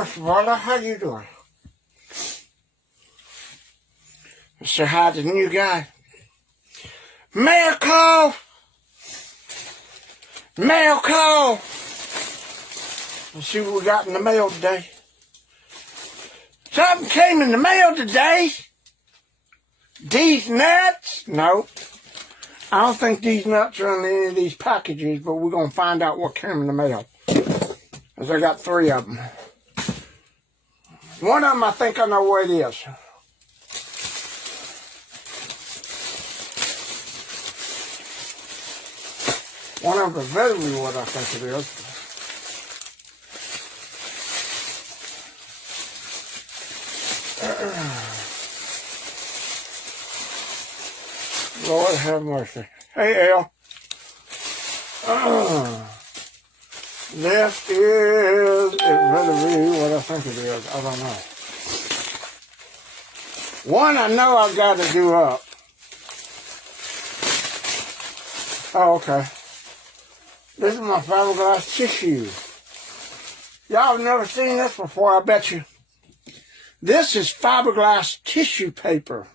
Mr. Barlow, how you doing? Say hi to the new guy. Mail call! Mail call! Let's see what we got in the mail today. Something came in the mail today. These nuts? Nope. I don't think these nuts are in any of these packages, but we're going to find out what came in the mail. Because I got 3 of them. One of them, I think I know where it is. One of them is literally what I think it is. Lord have mercy. Hey, Al. This is, it better be what I think it is. I don't know. One I know I've got to do up. Oh, okay. This is my fiberglass tissue. Y'all have never seen this before, I bet you. This is fiberglass tissue paper.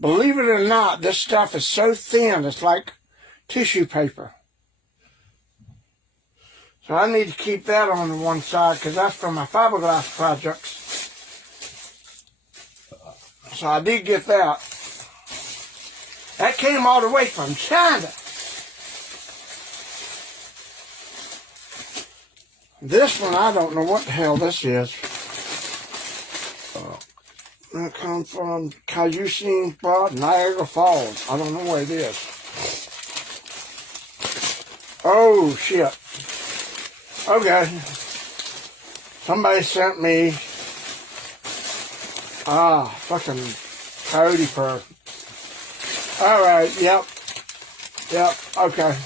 Believe it or not, this stuff is so thin, it's like tissue paper. So I need to keep that on the one side because that's for my fiberglass projects. So I did get that. That came all the way from China. This one, I don't know what the hell this is. That comes from Cayucine Spot, Niagara Falls. I don't know where it is. Oh, shit. Okay. Somebody sent me fucking coyote fur. Alright, yep. Yep, okay.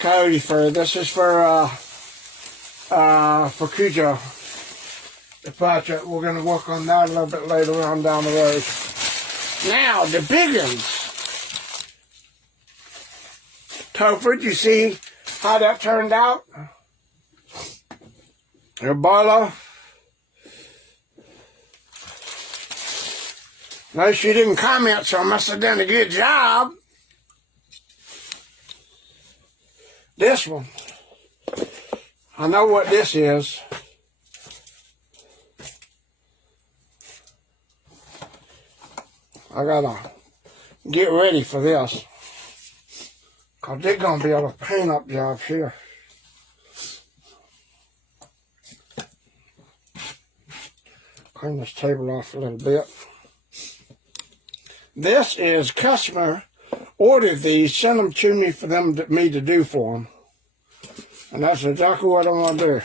Coyote fur. This is for Cujo. The project, we're going to work on that a little bit later on down the road. Now, the big ones. Topher, you see how that turned out? Your Barlow. No, she didn't comment, so I must have done a good job. This one. I know what this is. I gotta get ready for this. Cause they're gonna be able to paint up jobs here. Clean this table off a little bit. This is customer ordered these, sent them to me for me to do for them. And that's exactly what I want to do.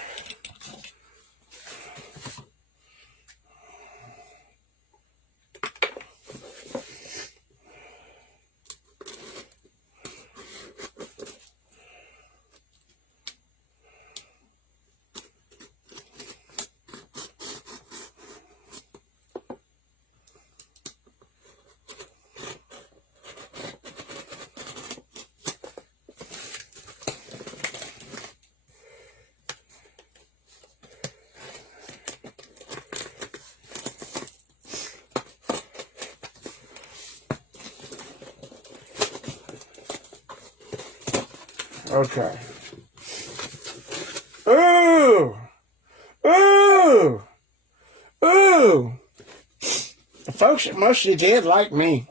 Okay. Ooh! Ooh! Ooh! The folks that mostly did like me.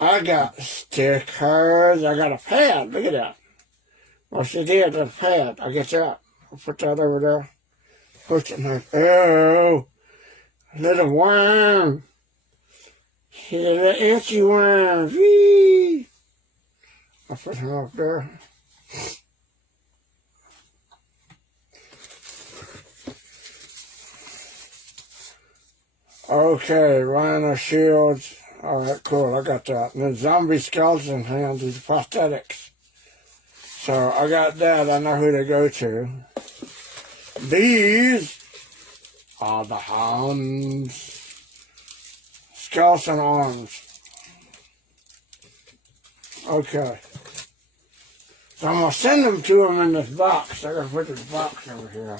I got stickers. I got a pad. Look at that. Mostly did a pad. I get that. I'll put that over there. Put it in there. Oh! Little worm. See the little itchy worms. Whee! I'll put him up there. Okay, rhino shields. Alright, cool, I got that. And then zombie skeleton hands is prosthetics. So I got that, I know who to go to. These are the hands. Skeleton arms. Okay. So I'm going to send them to them in this box. I got to put this box over here.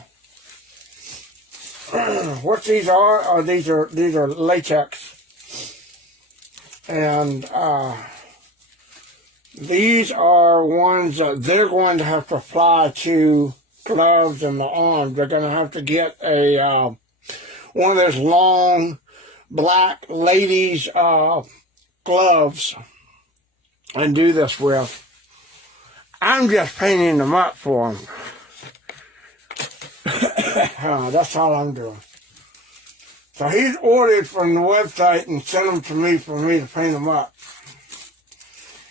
What these are these are latex. And these are ones that they're going to have to apply to gloves and the arms. They're going to have to get a one of those long black ladies gloves and do this with. I'm just painting them up for them. That's all I'm doing. So he's ordered from the website and sent them to me for me to paint them up.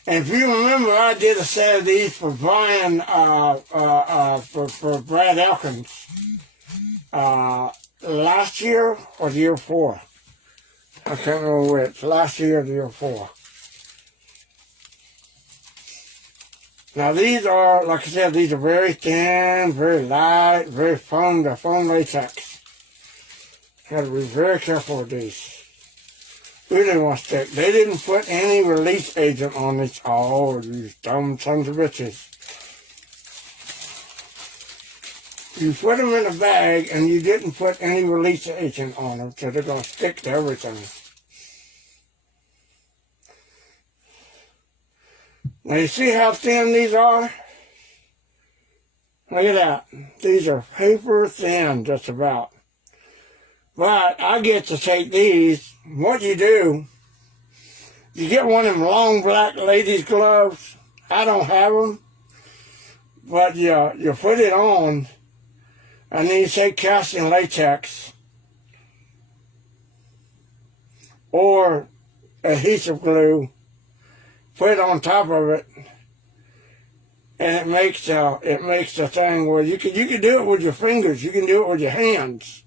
And if you remember, I did a set of these for Brian, for Brad Elkins, last year or the year before. I can't remember which, last year or the year before. Now these are, like I said, these are very thin, very light, very foam, they're foam latex. You have to be very careful with these. Really want to stick. They didn't put any release agent on this. Oh, these dumb sons of bitches. You put them in a bag and you didn't put any release agent on them, so they're going to stick to everything. Now you see how thin these are? Look at that. These are paper thin, just about. But I get to take these. What you do, you get one of them long black ladies gloves. I don't have them. But you put it on, and then you say casting latex or adhesive glue. Put it on top of it, and it makes the thing where you can do it with your fingers, you can do it with your hands.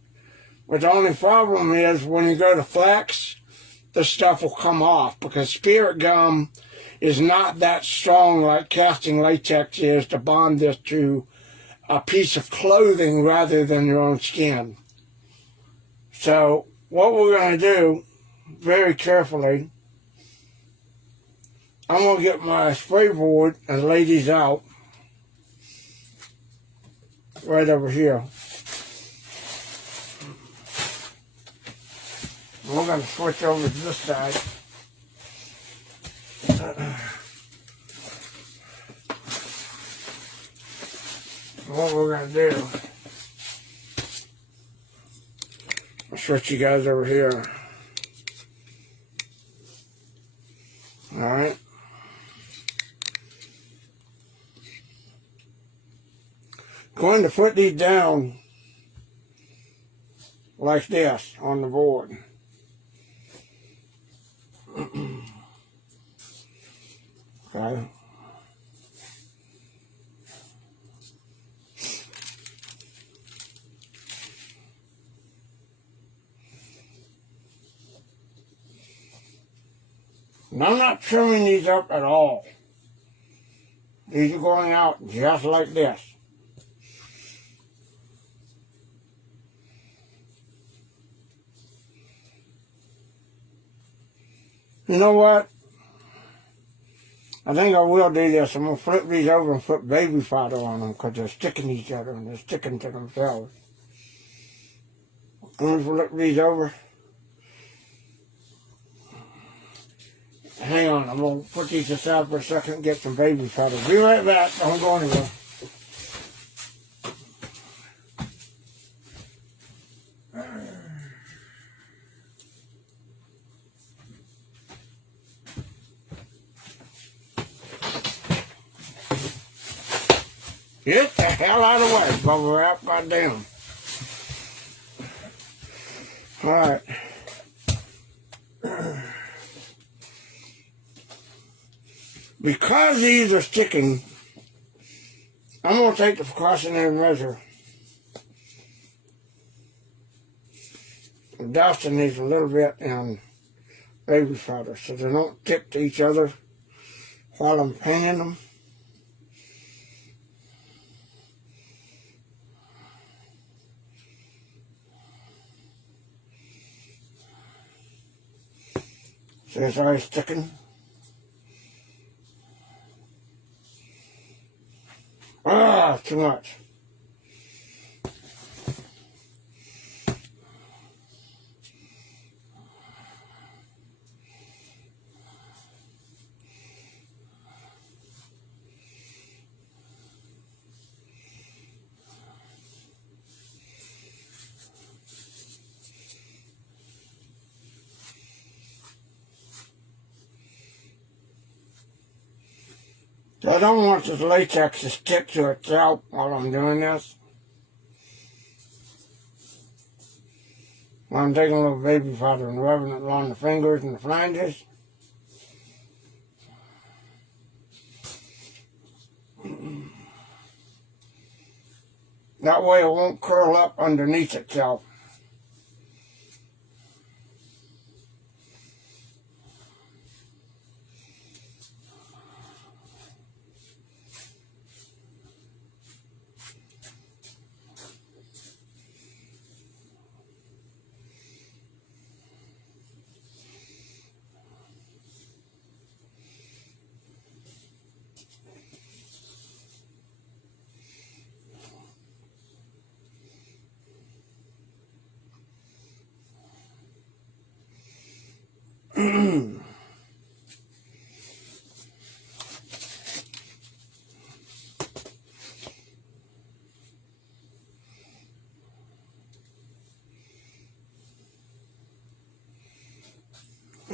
But the only problem is when you go to flex, the stuff will come off because spirit gum is not that strong like casting latex is to bond this to a piece of clothing rather than your own skin. So what we're going to do, very carefully, I'm going to get my spray board and lay these out right over here. We're going to switch over to this side. What we're going to do, I'll switch you guys over here. All right. Going to put these down like this on the board. Okay. And I'm not trimming these up at all. These are going out just like this. You know what? I think I will do this. I'm going to flip these over and put baby powder on them because they're sticking to each other and they're sticking to themselves. I'm going to flip these over. Hang on, I'm going to put these aside for a second and get some baby powder. Be right back. Don't go anywhere. Get the hell out of the way, bubble wrap, goddamn. Alright. Because these are sticking, I'm going to take the precautionary measure of dousing these a little bit in baby powder so they don't stick to each other while I'm painting them. See, it's already sticking. Ah, too much. I don't want this latex to stick to itself while I'm doing this. I'm taking a little baby powder and rubbing it along the fingers and the flanges. That way it won't curl up underneath itself.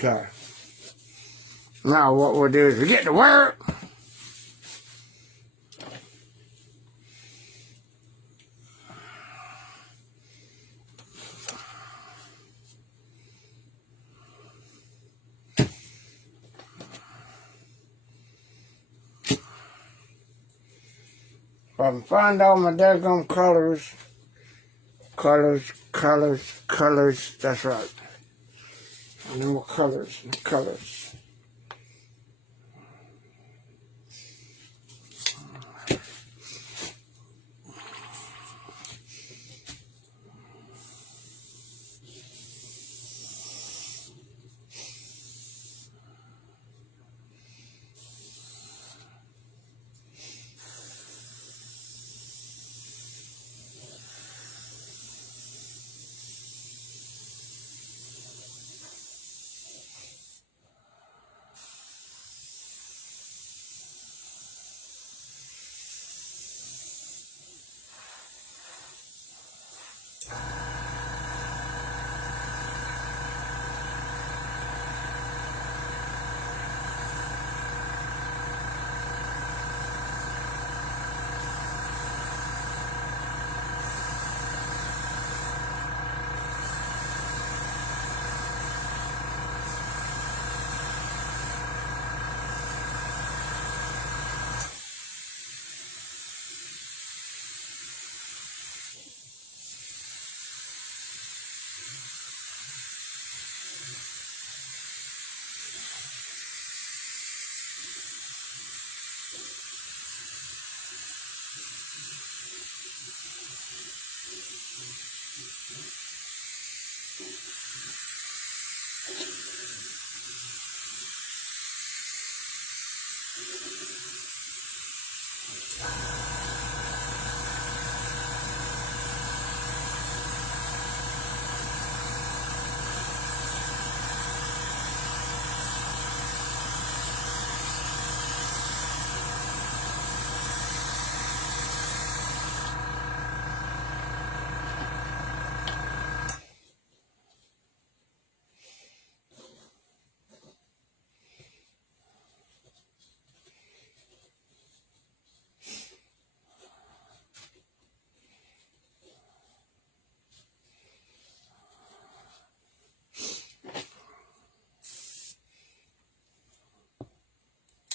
Okay. Now what we'll do is we get to work. If I can find all my daggone colors, that's right. And then more colors.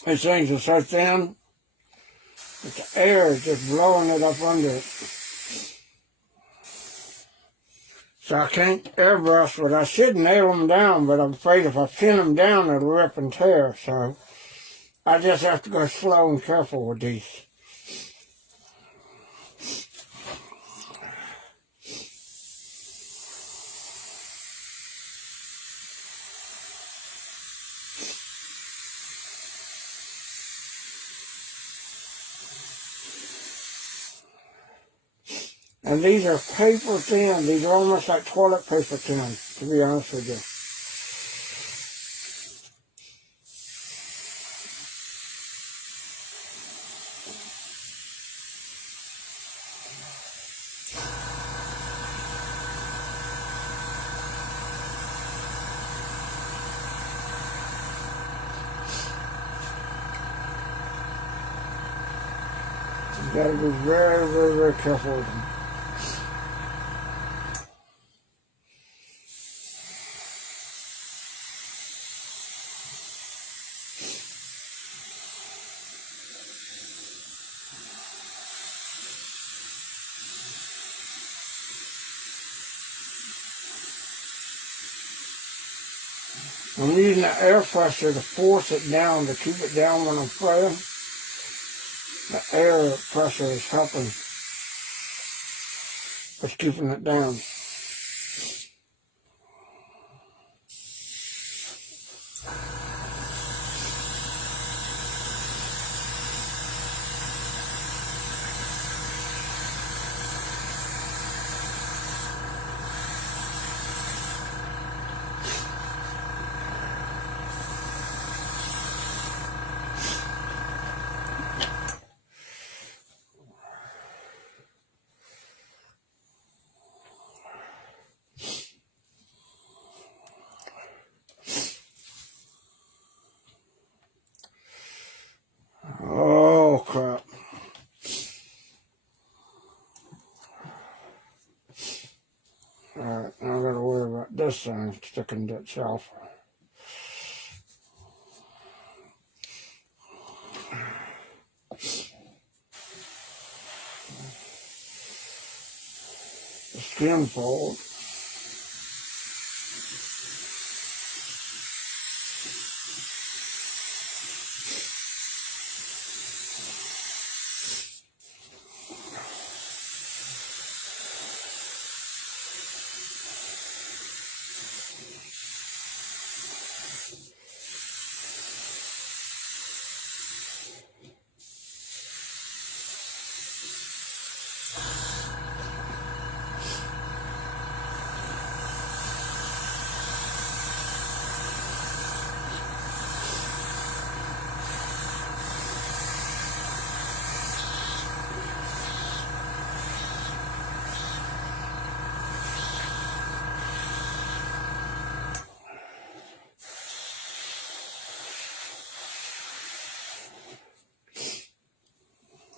These things are so thin that the air is just blowing it up under it. So I can't airbrush, but I should nail them down, but I'm afraid if I pin them down, it'll rip and tear. So I just have to go slow and careful with these. And these are paper thin. These are almost like toilet paper thin, to be honest with you. You gotta be very, very, very careful with them. I'm using the air pressure to force it down, to keep it down when I'm spraying. The air pressure is helping with keeping it down. Oh, crap. Alright, now I gotta worry about this thing sticking to itself. The skin fold.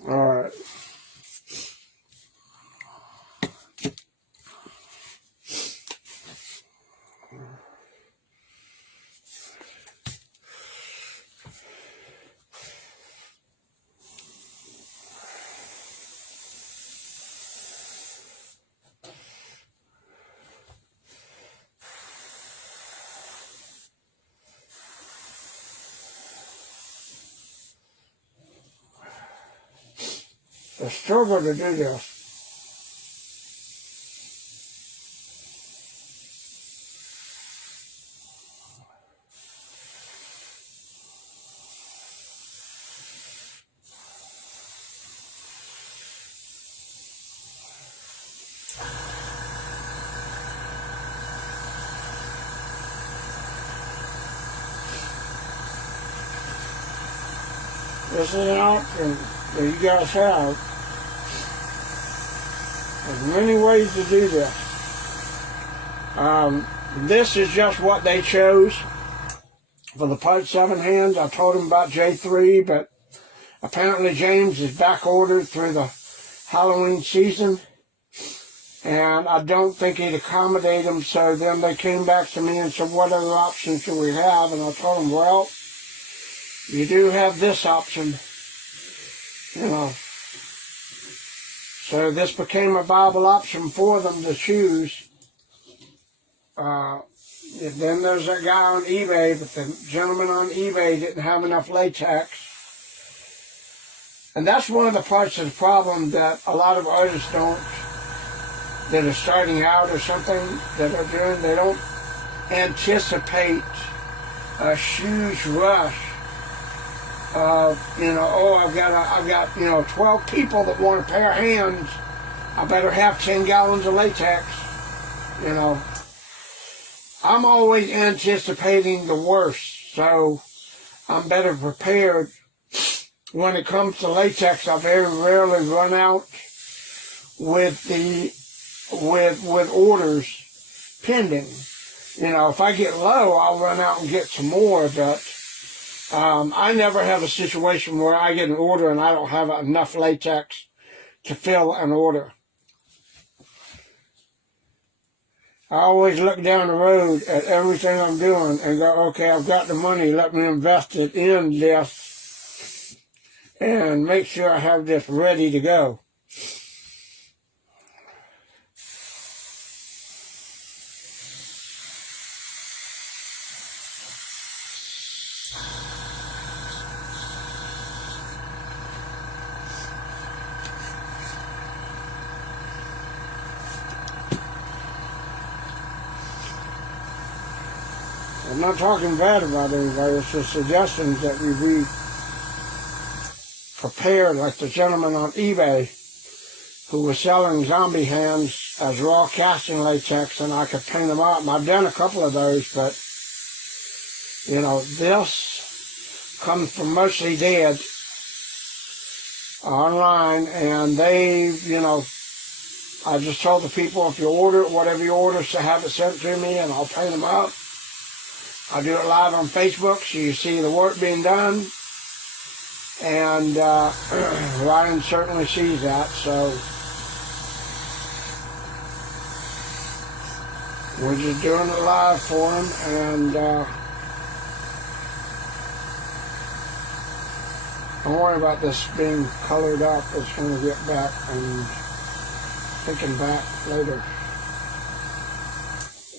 Alright. I struggle to do this. This is an option that you guys have. There's many ways to do this. This is just what they chose for the Part 7 hands. I told them about J3, but apparently James is back ordered through the Halloween season, and I don't think he'd accommodate them. So then they came back to me and said, what other options do we have? And I told them, well, you do have this option, you know. So this became a viable option for them to choose. Then there's that guy on eBay, but the gentleman on eBay didn't have enough latex. And that's one of the parts of the problem that a lot of artists don't, that are starting out or something, that are doing, they don't anticipate a huge rush of, you know, oh, I've got 12 people that want a pair of hands, I better have 10 gallons of latex. You know, I'm always anticipating the worst, so I'm better prepared. When it comes to latex, I very rarely run out with orders pending. You know, if I get low, I'll run out and get some more, but I never have a situation where I get an order and I don't have enough latex to fill an order. I always look down the road at everything I'm doing and go, okay, I've got the money, let me invest it in this and make sure I have this ready to go. I'm not talking bad about anybody, it's just suggestions that we be prepared, like the gentleman on eBay who was selling zombie hands as raw casting latex, and I could paint them up. And I've done a couple of those, but, you know, this comes from Mostly Dead online, and they, you know, I just told the people, if you order it, whatever you order, to have it sent to me, and I'll paint them up. I do it live on Facebook, so you see the work being done. And Ryan certainly sees that, so we're just doing it live for him. And don't worry about this being colored up. It's going to get back and taken back later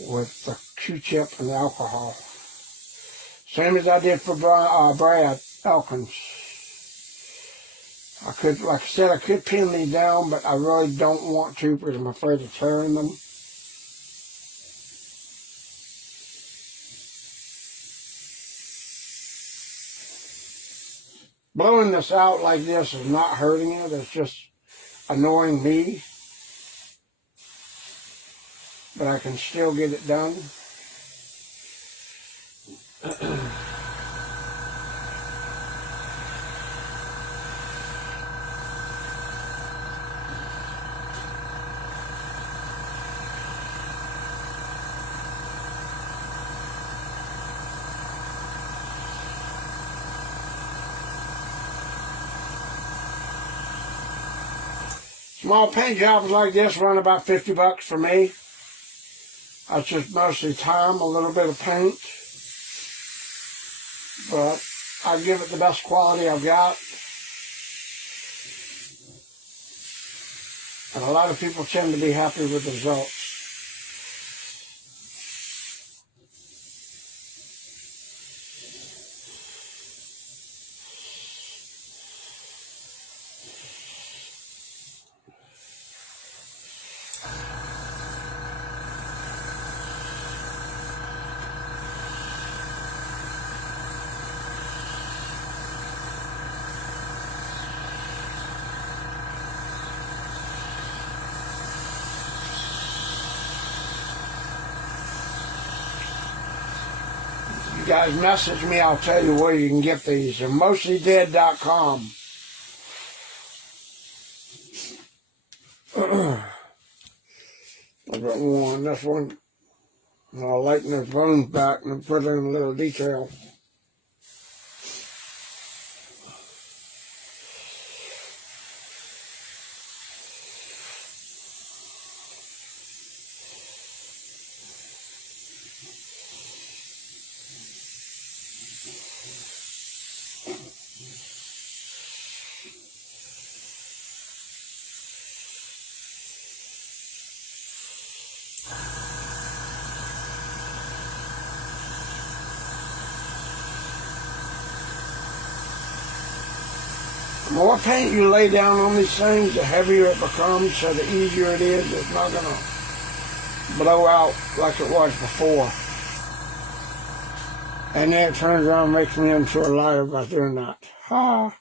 with the Q-tip and the alcohol. Same as I did for Brad Elkins. I could, like I said, I could pin these down, but I really don't want to because I'm afraid of tearing them. Blowing this out like this is not hurting it, it's just annoying me. But I can still get it done. Small paint jobs like this run about $50 for me. That's just mostly time, a little bit of paint. But I give it the best quality I've got. And a lot of people tend to be happy with the results. You guys message me, I'll tell you where you can get these. They're mostlydead.com. I got one, this one. And I'll lighten the bones back and put in a little detail. The more paint you lay down on these things, the heavier it becomes, so the easier it is. It's not going to blow out like it was before. And then it turns around and makes me into a liar by doing that. Ha!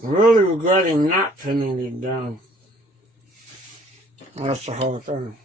Really regretting not pinning it down. That's the whole thing.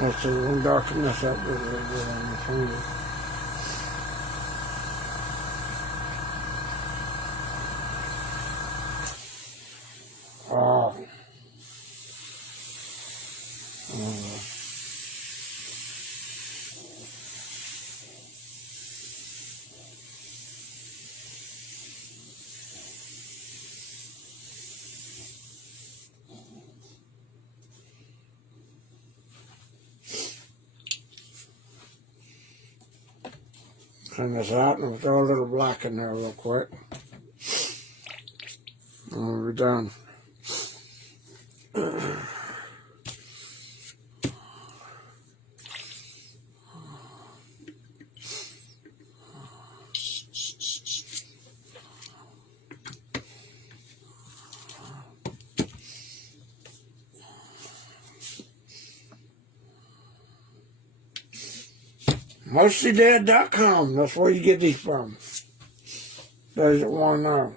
Let's see, we'll darken this up a little bit on the finger. Oh. Clean this out and we'll throw a little black in there real quick. And we'll be done. MostlyDead.com, that's where you get these from. Those that want to know.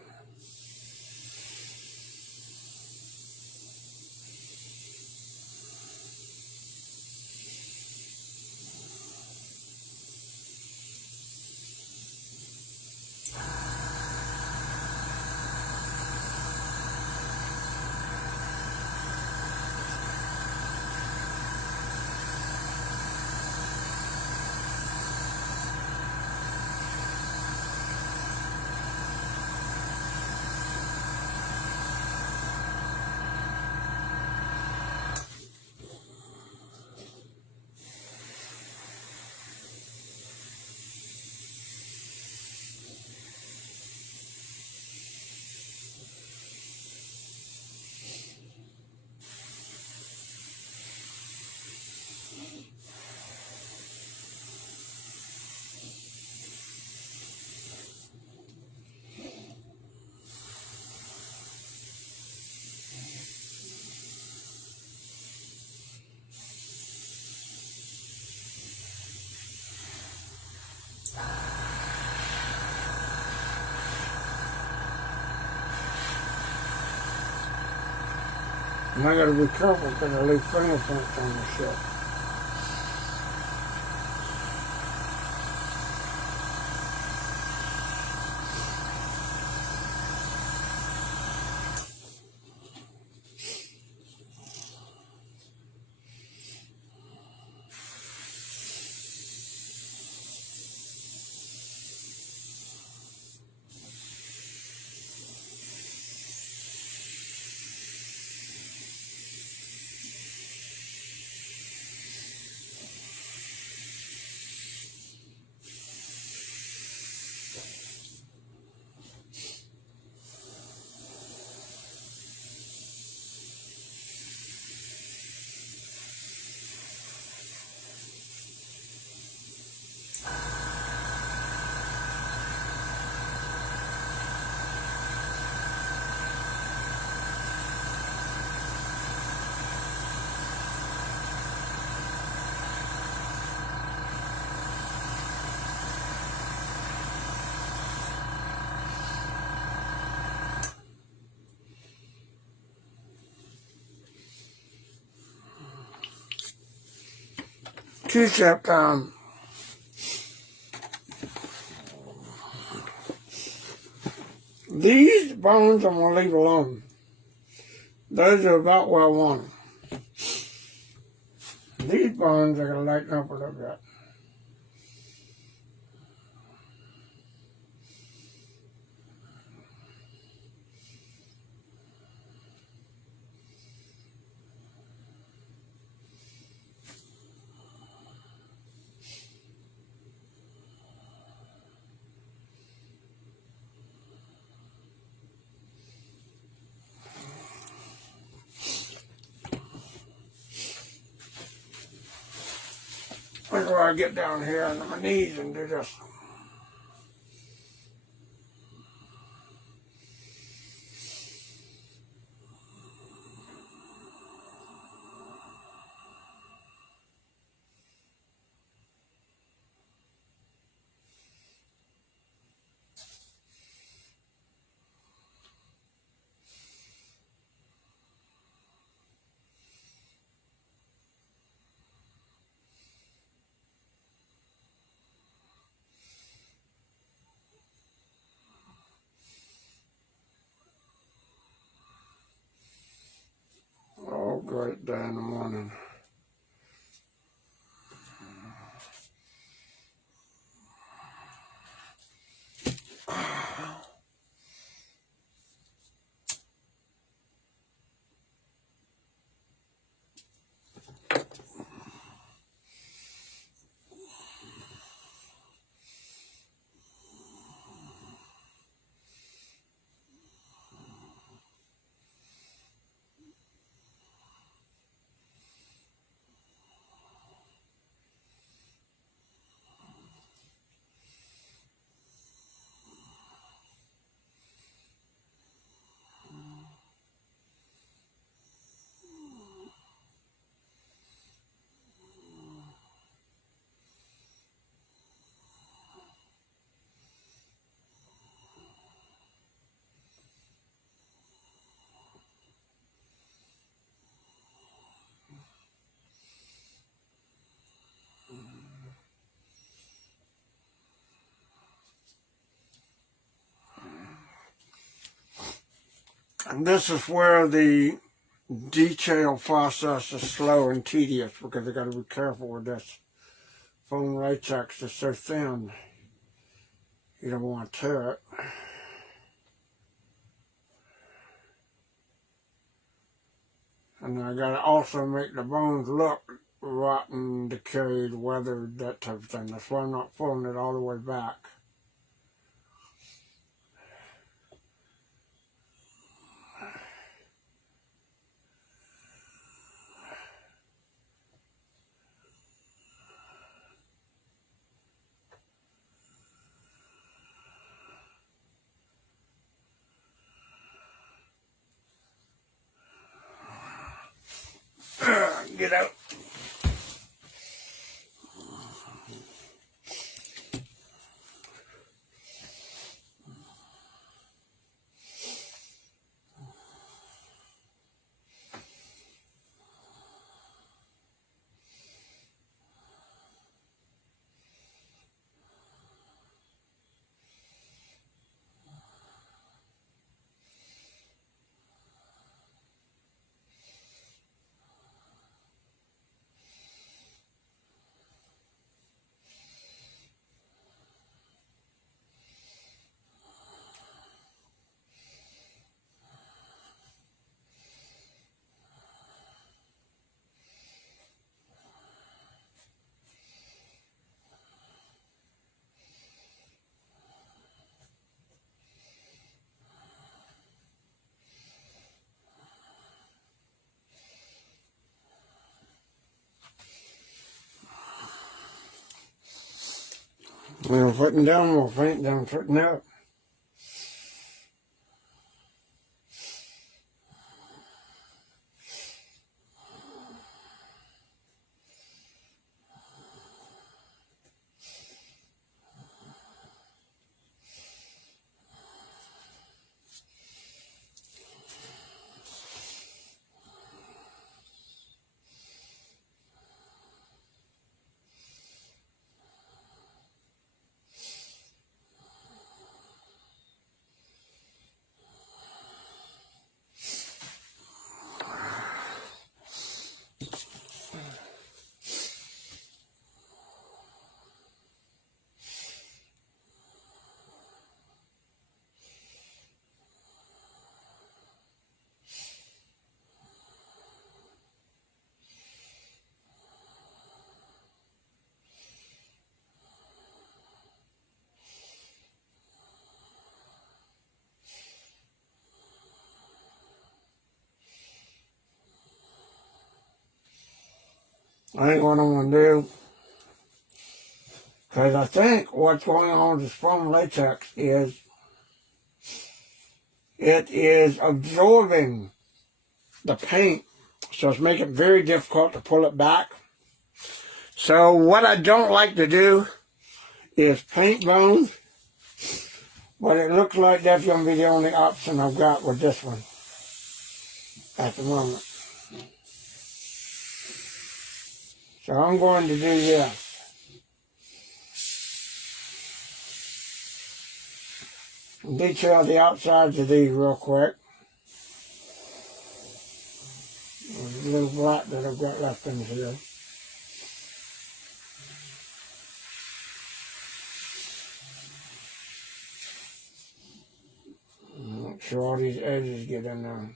And I gotta be careful because I leave fingerprints on the shit. Two-step time. These bones I'm going to leave alone. Those are about where I want them. These bones are going to lighten up a little bit. That's where I get down here on my knees and do this. Oh, great day in the morning. And this is where the detail process is slow and tedious because you got to be careful with this foam latex. It's so thin, you don't want to tear it. And I got to also make the bones look rotten, decayed, weathered, that type of thing. That's why I'm not pulling it all the way back. Get out. We're putting down, we'll paint down, putting up. I ain't what I'm going to do. Because I think what's going on with this foam latex is it is absorbing the paint, so it's making it very difficult to pull it back. So what I don't like to do is paint bone, but it looks like that's going to be the only option I've got with this one at the moment. So I'm going to do this. Detail the outsides of these real quick. There's a little black that I've got left in here. Make sure all these edges get in there.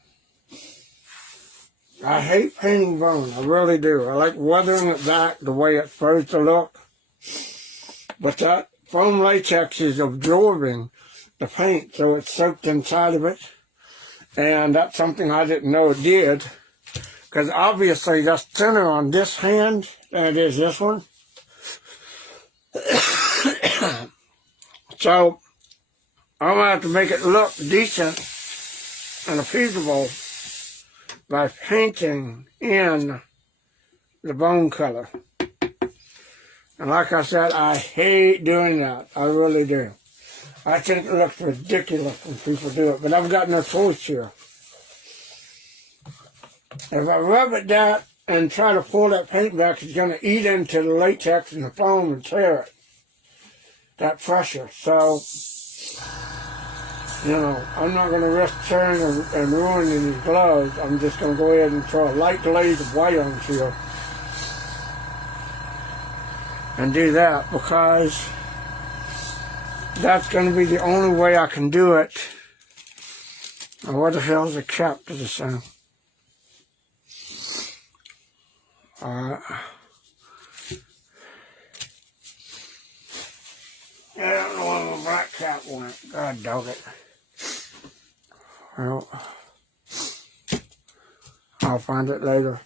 I hate painting bone, I really do. I like weathering it back the way it's supposed to look. But that foam latex is absorbing the paint, so it's soaked inside of it. And that's something I didn't know it did. Because obviously that's thinner on this hand than it is this one. So I'm going to have to make it look decent and appeasable by painting in the bone color. And like I said, I hate doing that. I really do. I think it looks ridiculous when people do it, but I've got no choice here. If I rub it down and try to pull that paint back, it's going to eat into the latex and the foam and tear it. That pressure. So, you know, I'm not going to risk tearing and ruining these gloves. I'm just going to go ahead and throw a light glaze of white on here and do that, because that's going to be the only way I can do it. Now, what the hell is a cap to this thing? Alright. I don't know where my black cap went. God dog it. Well, I'll find it later.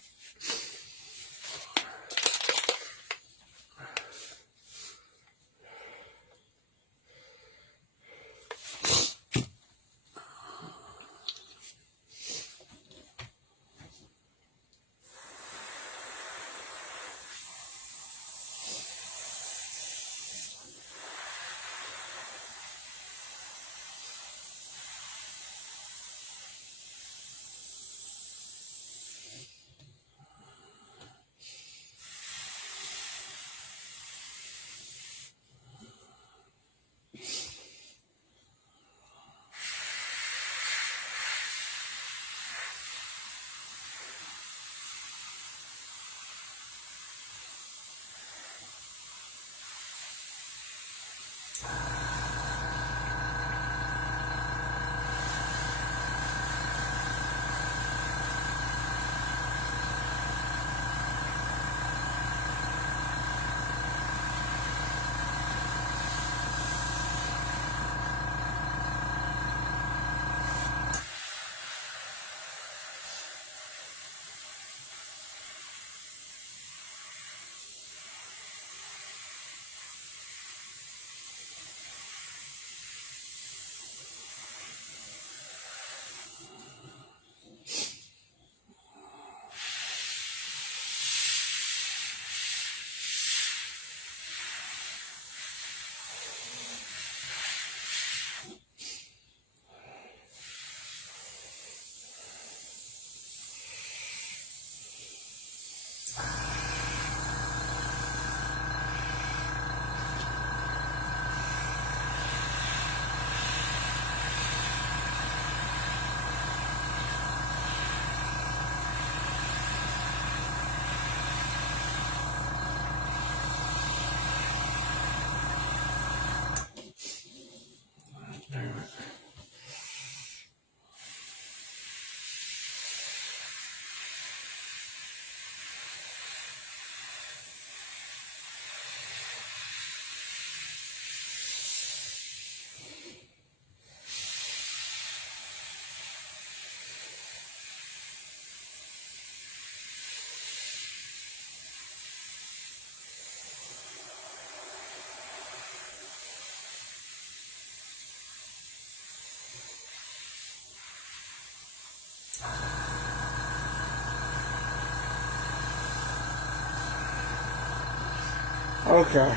Okay.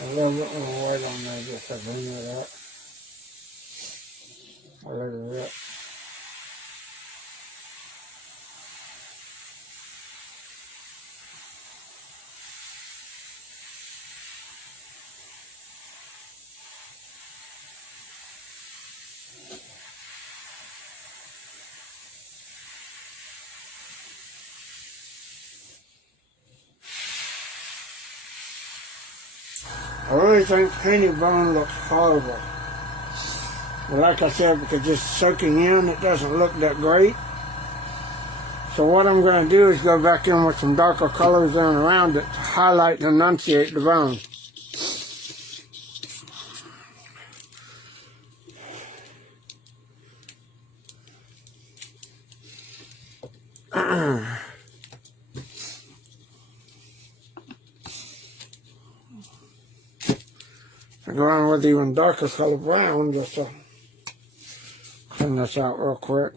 A little bit more white on there just to bring it up. A little bit. I really think painted bone looks horrible. But like I said, because just soaking in, it doesn't look that great. So what I'm going to do is go back in with some darker colors in around it to highlight and enunciate the bone. I go on with even darker color brown just to clean this out real quick.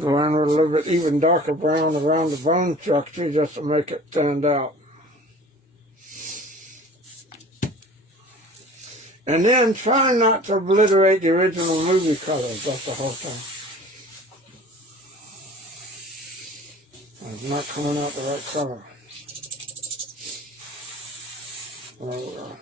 Go in with a little bit even darker brown around the bone structure just to make it stand out. And then try not to obliterate the original movie colors. That's the whole thing. It's not coming out the right color. There we go.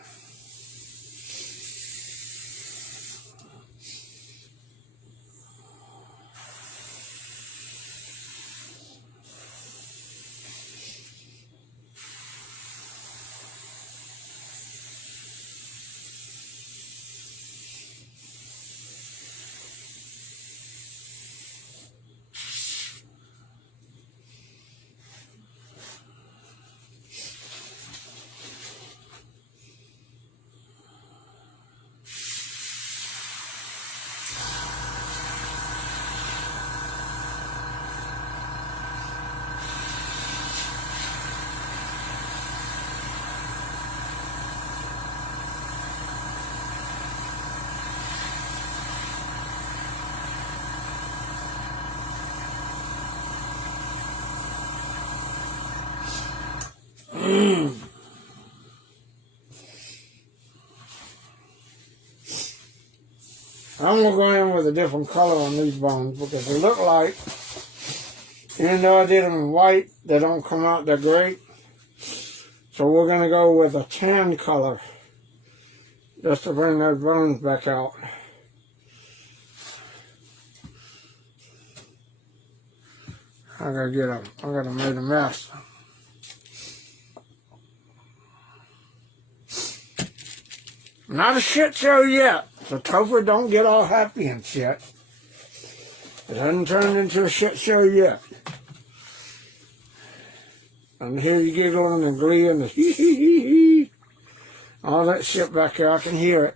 I'm going to go in with a different color on these bones because they look like, even though I did them in white, they don't come out that great. So we're going to go with a tan color just to bring those bones back out. I gotta get them. I gotta make a mess. Not a shit show yet. So Topher, don't get all happy and shit. It hasn't turned into a shit show yet. And hear you giggling and glee and the hee hee hee hee. All that shit back here, I can hear it.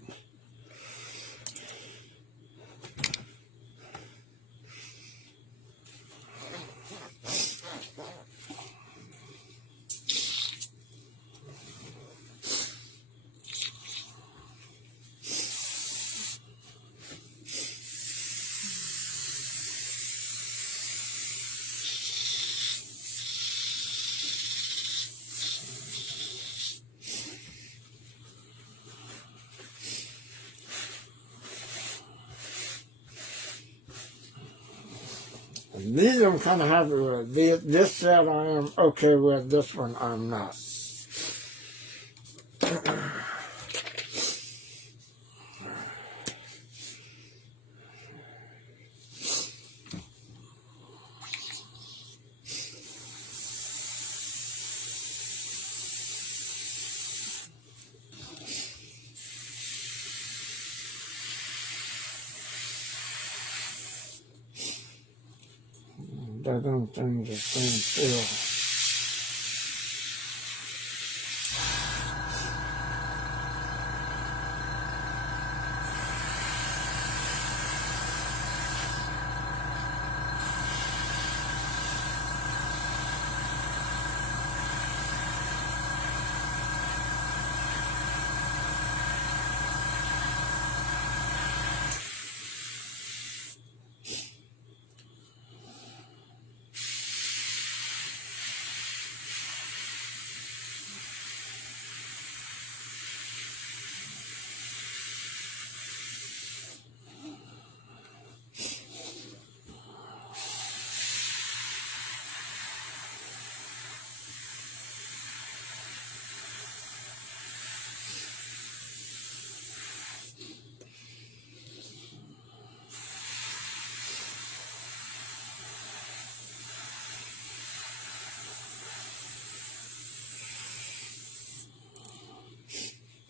These I'm kind of happy with. This set I am okay with. This one I'm not. that them things are staying still.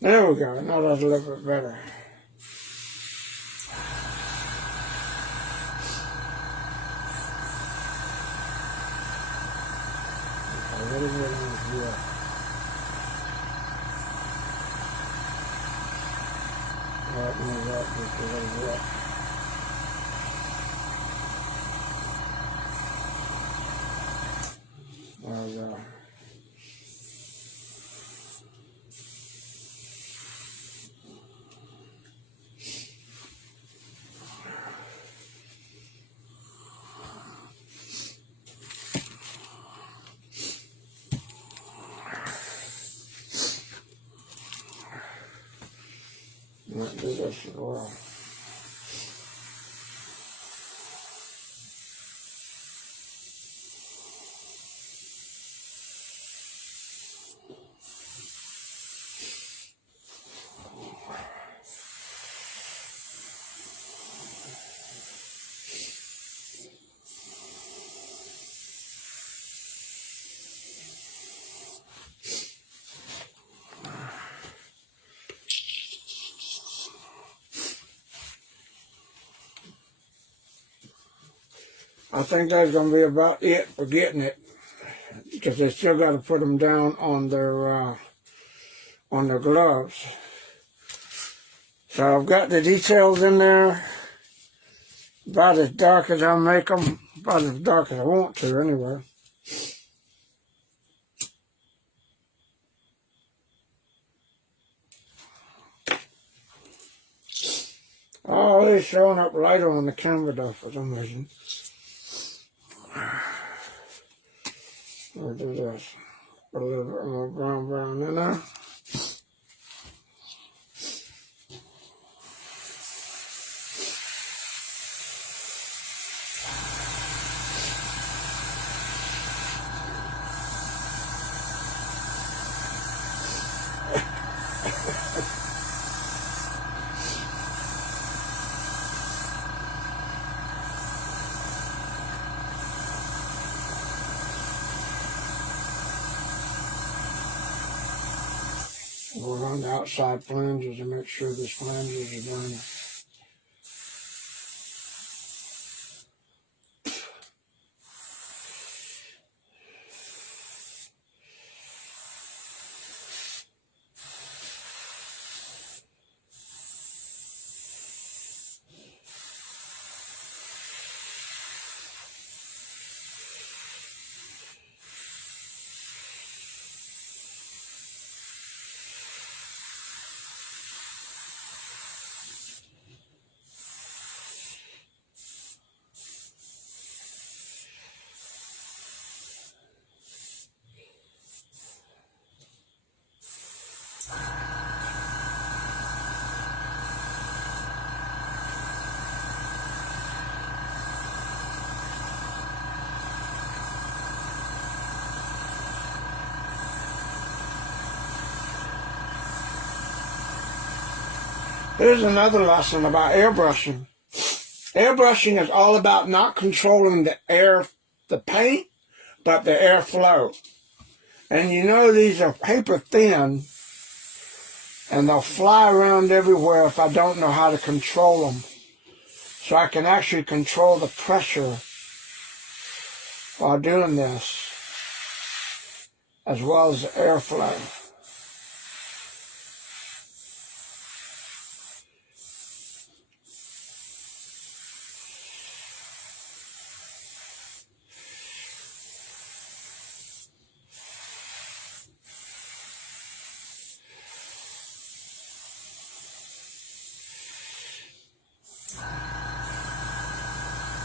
There we go. Now that's a little bit better. A little bit on here. Right, move that just a little bit. There we go. Might do this as well. I think that's going to be about it for getting it, because they still got to put them down on their gloves. So I've got the details in there, about as dark as I make them, about as dark as I want to anyway. Oh, they're showing up lighter on the camera though for some reason. We'll do this. Put a little bit more brown in there. We'll run the outside flanges and make sure this flanges are done. Here's another lesson about airbrushing. Airbrushing is all about not controlling the paint, but the airflow. And you know these are paper thin, and they'll fly around everywhere if I don't know how to control them. So I can actually control the pressure while doing this, as well as the airflow.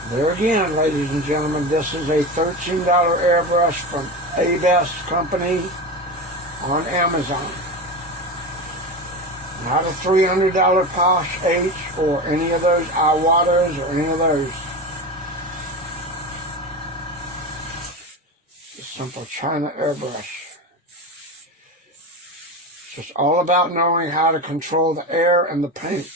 There again, ladies and gentlemen, this is a $13 airbrush from Maes company on Amazon. Not a $300 Posh H or any of those Iwaters or any of those. Just a simple China airbrush. It's just all about knowing how to control the air and the paint.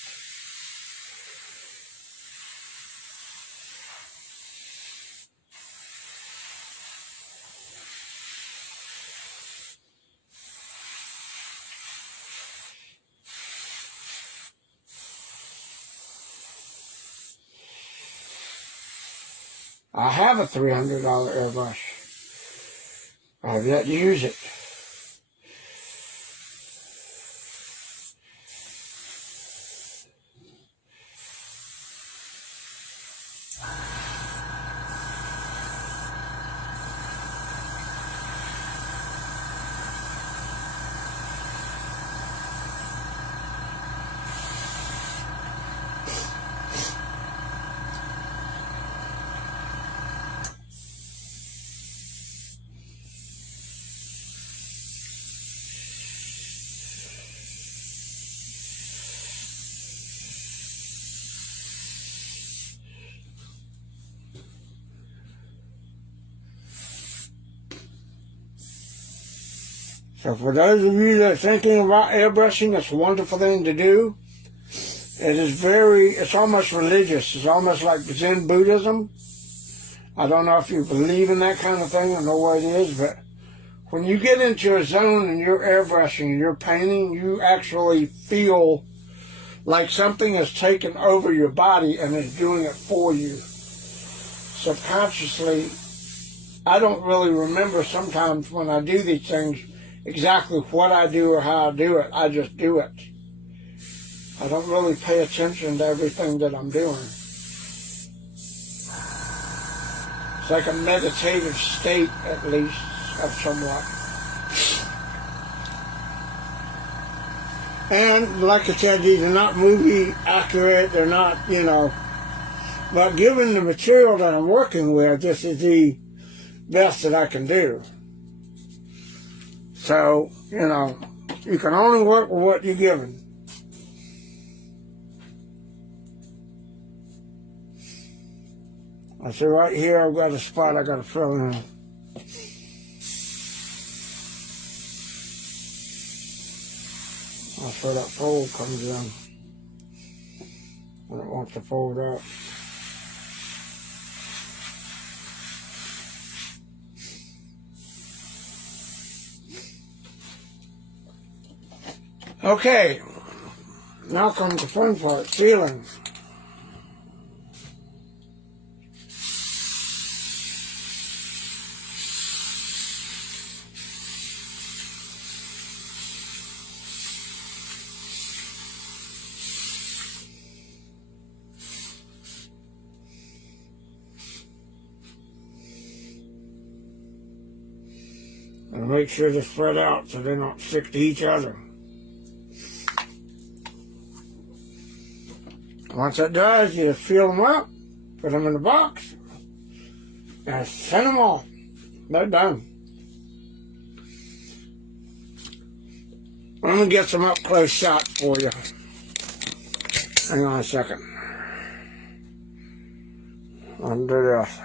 I have a $300 airbrush. I have yet to use it. So for those of you that are thinking about airbrushing, it's a wonderful thing to do. It's almost religious. It's almost like Zen Buddhism. I don't know if you believe in that kind of thing. I know what it is, but when you get into a zone and you're airbrushing and you're painting, you actually feel like something has taken over your body and is doing it for you. Subconsciously, I don't really remember sometimes when I do these things exactly what I do or how I do it. I just do it. I don't really pay attention to everything that I'm doing. It's like a meditative state, at least, of somewhat. And like I said, these are not movie accurate. They're not, but given the material that I'm working with, this is the best that I can do. So, you can only work with what you're given. I see right here I've got a spot I got to fill in. That's where that fold comes in. When it wants to fold up. Okay, now comes the fun part, sealing. And make sure they're spread out so they don't stick to each other. Once that dries, you just seal them up, put them in the box, and send them off. They're done. I'm going to get some up-close shots for you. Hang on a second. I'll do this.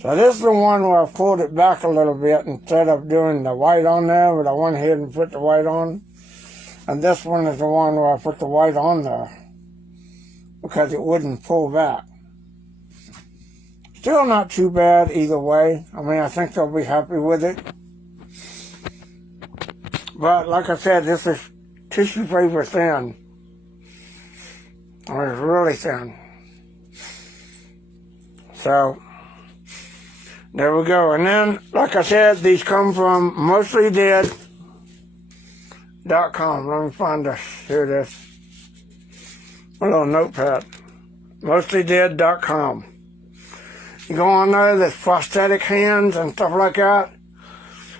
So this is the one where I pulled it back a little bit instead of doing the white on there, but I went ahead and put the white on. And this one is the one where I put the white on there because it wouldn't pull back. Still not too bad either way. I mean, I think they'll be happy with it. But like I said, this is tissue paper thin. It's really thin. So, there we go. And then, like I said, these come from mostlydead.com. Let me find this. Here it is. A little notepad. Mostlydead.com. You go on there, there's prosthetic hands and stuff like that.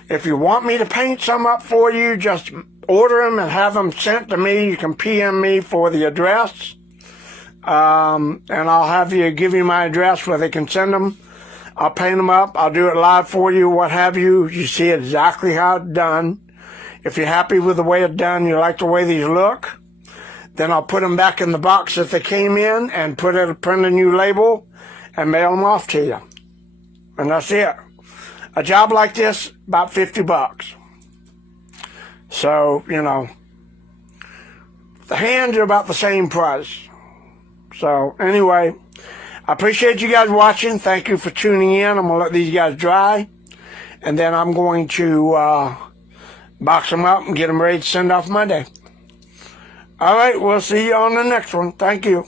If you want me to paint some up for you, just order them and have them sent to me. You can PM me for the address. And I'll have you give you my address where they can send them. I'll paint them up. I'll do it live for you, what have you. You see exactly how it's done. If you're happy with the way it's done, you like the way these look, then I'll put them back in the box that they came in and print a new label and mail them off to you. And that's it. A job like this, about $50. So, you know, the hands are about the same price. So, anyway, I appreciate you guys watching. Thank you for tuning in. I'm going to let these guys dry. And then I'm going to box them up and get them ready to send off Monday. All right, we'll see you on the next one. Thank you.